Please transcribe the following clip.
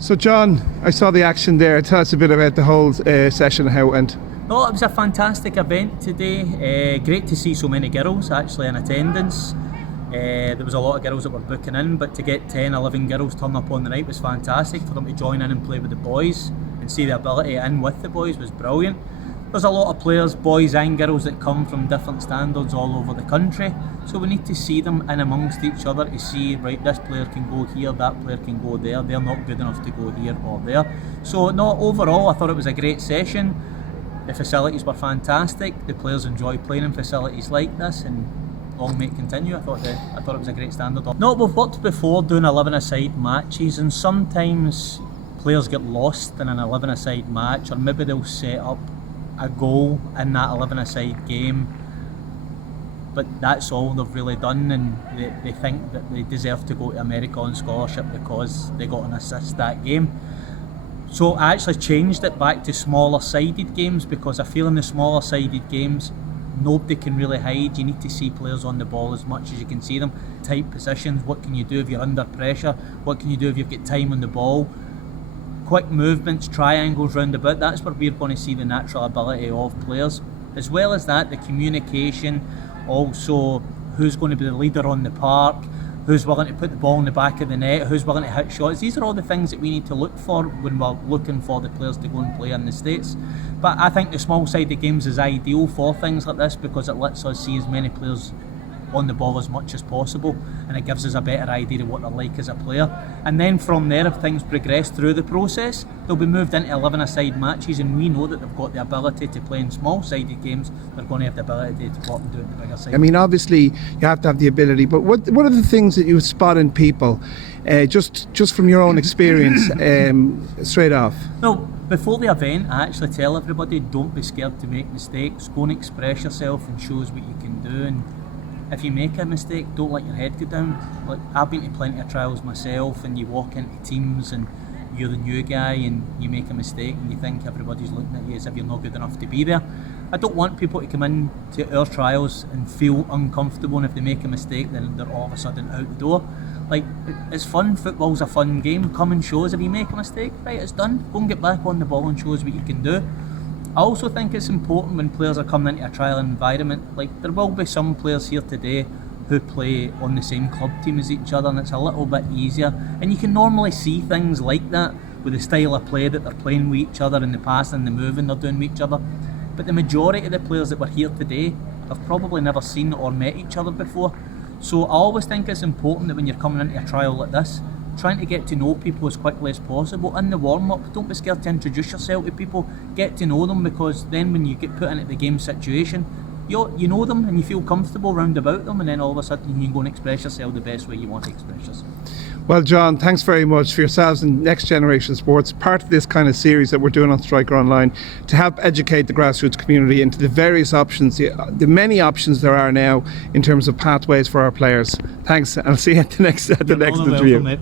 So John, I saw the action there. Tell us a bit about the whole session and how it went. No, it was a fantastic event today. Great to see so many girls actually in attendance. There was a lot of girls that were booking in, but to get 10, 11 girls turn up on the night was fantastic. For them to join in and play with the boys and see the ability in with the boys was brilliant. There's a lot of players, boys and girls, that come from different standards all over the country, so we need to see them in amongst each other to see, right, this player can go here, that player can go there, they're not good enough to go here or there. So no, overall I thought it was a great session. The facilities were fantastic, the players enjoy playing in facilities like this, and long may it continue. I thought it was a great standard. No, we've worked before doing 11-a-side matches, and sometimes players get lost in an 11-a-side match, or maybe they'll set up a goal in that 11-a-side game, but that's all they've really done, and they think that they deserve to go to America on scholarship because they got an assist that game. So I actually changed it back to smaller sided games, because I feel in the smaller sided games nobody can really hide. You need to see players on the ball as much as you can see them. Tight positions, what can you do if you're under pressure? What can you do if you've got time on the ball? Quick movements, triangles round about, that's where we're going to see the natural ability of players. As well as that, the communication, also who's going to be the leader on the park, who's willing to put the ball in the back of the net, who's willing to hit shots. These are all the things that we need to look for when we're looking for the players to go and play in the States. But I think the small-sided games is ideal for things like this, because it lets us see as many players on the ball as much as possible, and it gives us a better idea of what they're like as a player. And then from there, if things progress through the process, they'll be moved into 11-a-side matches, and we know that they've got the ability to play in small-sided games. They're going to have the ability to go up and do it in the bigger side. I mean, obviously you have to have the ability, but what are the things that you spot in people, just from your own experience, straight off? No, before the event, I actually tell everybody, don't be scared to make mistakes. Go and express yourself and show us what you can do. And if you make a mistake, don't let your head go down. Like, I've been to plenty of trials myself, and you walk into teams and you're the new guy and you make a mistake and you think everybody's looking at you as if you're not good enough to be there. I don't want people to come in to our trials and feel uncomfortable, and if they make a mistake then they're all of a sudden out the door. Like, it's fun, football's a fun game. Come and show us. If you make a mistake, right, it's done. Go and get back on the ball and show us what you can do. I also think it's important when players are coming into a trial environment, like there will be some players here today who play on the same club team as each other, and it's a little bit easier, and you can normally see things like that with the style of play that they're playing with each other, and the passing and the moving they're doing with each other. But the majority of the players that were here today have probably never seen or met each other before. So I always think it's important that when you're coming into a trial like this, trying to get to know people as quickly as possible. In the warm-up, don't be scared to introduce yourself to people, get to know them, because then when you get put into the game situation, you know them and you feel comfortable round about them, and then all of a sudden you can go and express yourself the best way you want to express yourself. Well, John, thanks very much for yourselves and Next Generation Sports, part of this kind of series that we're doing on Striker Online, to help educate the grassroots community into the various options, the many options there are now in terms of pathways for our players. Thanks, and I'll see you at the next interview. Welcome, mate.